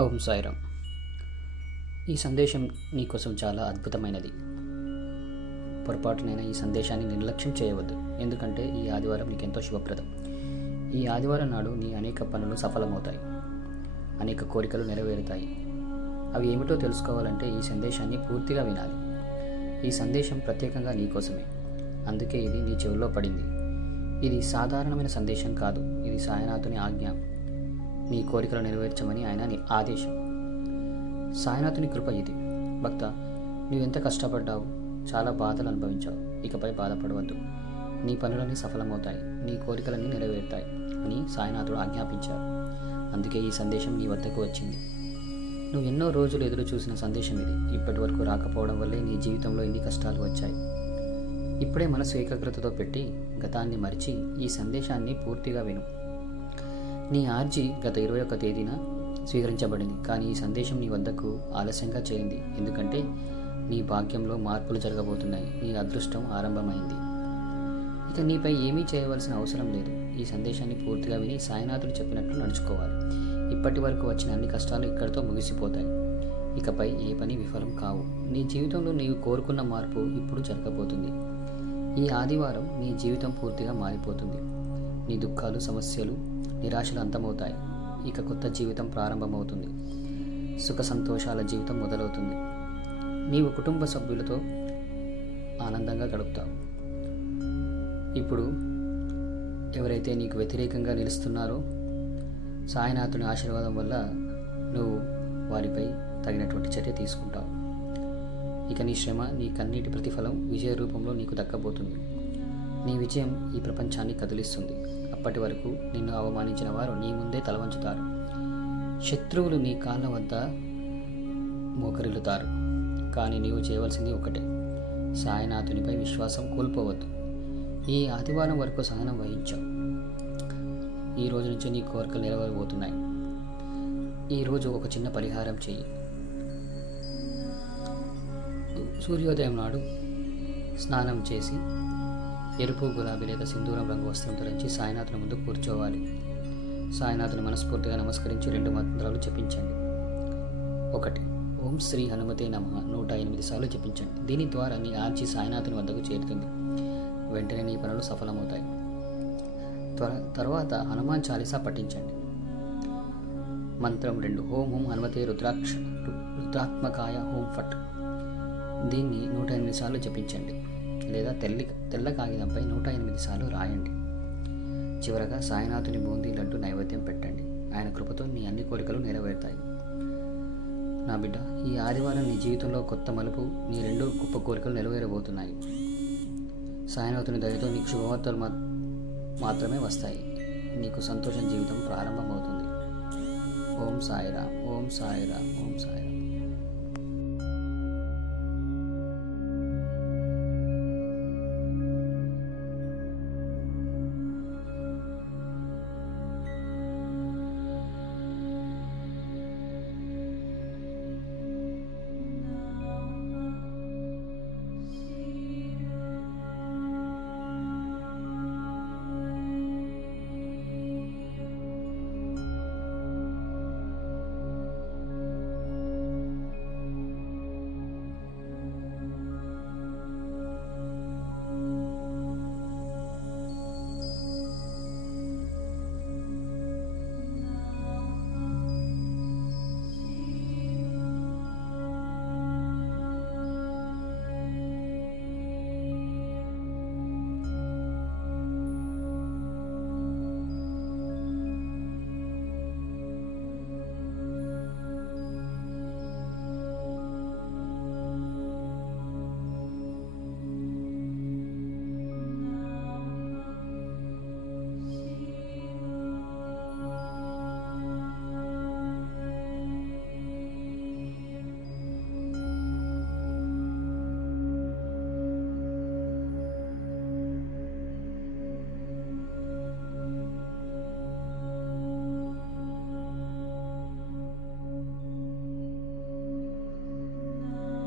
ఓం సాయిరామ్. ఈ సందేశం నీకోసం చాలా అద్భుతమైనది. పొరపాటునైనా ఈ సందేశాన్ని నిర్లక్ష్యం చేయవద్దు. ఎందుకంటే ఈ ఆదివారం నీకెంతో శుభప్రదం. ఈ ఆదివారం నాడు నీ అనేక పనులు సఫలమవుతాయి. అనేక కోరికలు నెరవేరుతాయి. అవి ఏమిటో తెలుసుకోవాలంటే ఈ సందేశాన్ని పూర్తిగా వినాలి. ఈ సందేశం ప్రత్యేకంగా నీకోసమే అందుకే ఇది నీ చెవుల్లో పడింది. ఇది సాధారణమైన సందేశం కాదు. ఇది సాయనాథుని ఆజ్ఞ. నీ కోరికలు నెరవేర్చమని ఆయన నీ ఆదేశం. సాయనాథుని కృప ఇది. భక్త నువ్వెంత కష్టపడ్డావు చాలా బాధలు అనుభవించావు ఇకపై బాధపడవద్దు. నీ పనులన్నీ సఫలమవుతాయి నీ కోరికలన్నీ నెరవేరుతాయి అని సాయినాథుడు ఆజ్ఞాపించారు. అందుకే ఈ సందేశం నీ వద్దకు వచ్చింది. నువ్వు ఎన్నో రోజులు ఎదురు చూసిన సందేశం ఇది. ఇప్పటి వరకు రాకపోవడం వల్లే నీ జీవితంలో ఇన్ని కష్టాలు వచ్చాయి. ఇప్పుడే మనసు ఏకాగ్రతతో పెట్టి గతాన్ని మరిచి ఈ సందేశాన్ని పూర్తిగా విను. నీ ఆర్జీ గత ఇరవై ఒక్క తేదీన స్వీకరించబడింది కానీ ఈ సందేశం నీ వద్దకు ఆలస్యంగా చేరింది. ఎందుకంటే నీ భాగ్యంలో మార్పులు జరగబోతున్నాయి. నీ అదృష్టం ఆరంభమైంది. ఇక నీపై ఏమీ చేయవలసిన అవసరం లేదు. ఈ సందేశాన్ని పూర్తిగా విని సాయినాథుడు చెప్పినట్లు నడుచుకోవాలి. ఇప్పటి వరకు వచ్చిన అన్ని కష్టాలు ఇక్కడితో ముగిసిపోతాయి. ఇకపై ఏ పని విఫలం కావు. నీ జీవితంలో నీవు కోరుకున్న మార్పు ఇప్పుడు జరగబోతుంది. ఈ ఆదివారం నీ జీవితం పూర్తిగా మారిపోతుంది. నీ దుఃఖాలు సమస్యలు నిరాశలు అంతమవుతాయి. ఇక కొత్త జీవితం ప్రారంభమవుతుంది. సుఖ సంతోషాల జీవితం మొదలవుతుంది. నీవు కుటుంబ సభ్యులతో ఆనందంగా గడుపుతావు. ఇప్పుడు ఎవరైతే నీకు వ్యతిరేకంగా నిలుస్తున్నారో సాయినాథుని ఆశీర్వాదం వల్ల నువ్వు వారిపై తగినటువంటి చర్య తీసుకుంటావు. ఇక నీ శ్రమ నీ కన్నీటి ప్రతిఫలం విజయ రూపంలో నీకు దక్కబోతుంది. నీ విజయం ఈ ప్రపంచాన్ని కదిలిస్తుంది. అప్పటి వరకు నిన్ను అవమానించిన వారు నీ ముందే తలవంచుతారు. శత్రువులు నీ కాళ్ళ వద్ద మోకరిల్లుతారు. కానీ నీవు చేయవలసింది ఒకటే. సాయినాథునిపై విశ్వాసం కోల్పోవద్దు. ఈ ఆదివారం వరకు సహనం వహించావు ఈ రోజు నుంచి నీ కోరికలు నెరవేరబోతున్నాయి. ఈరోజు ఒక చిన్న పరిహారం చెయ్యి. సూర్యోదయం నాడు స్నానం చేసి ఎరుపు గులాబీ లేదా సింధూరం రంగు వస్త్రం ధరించి సాయినాథుని ముందు కూర్చోవాలి. సాయినాథుని మనస్ఫూర్తిగా నమస్కరించి రెండు మంత్రాలు జపించండి. ఒకటి ఓం శ్రీ హనుమతే నమ నూట ఎనిమిది సార్లు జపించండి. దీని ద్వారా మీ ఆర్చి సాయినాథుని వద్దకు చేరుతుంది. వెంటనే నీ పనులు సఫలమవుతాయి. త్వర తర్వాత హనుమాన్ చాలీసా పఠించండి. మంత్రం రెండు ఓం హోం హనుమతే రుద్రాక్ష రుద్రాత్మకాయ ఓం ఫట్. దీన్ని నూట ఎనిమిది సార్లు జపించండి. లేదా తెల్లి తెల్ల కాగితంపై నూట ఎనిమిది సార్లు రాయండి. చివరగా సాయినాథుని బూందీ లడ్డు నైవేద్యం పెట్టండి. ఆయన కృపతో నీ అన్ని కోరికలు నెరవేరుతాయి. నా బిడ్డ ఈ ఆదివారం నీ జీవితంలో కొత్త మలుపు నీ రెండు గొప్ప కోరికలు నెరవేరబోతున్నాయి. సాయినాథుని దయతో నీకు శుభవార్తలు మా మాత్రమే వస్తాయి. నీకు సంతోషం జీవితం ప్రారంభమవుతుంది. ఓం సాయిరామ్ ఓం సాయిరామ్ ఓం సాయిరామ్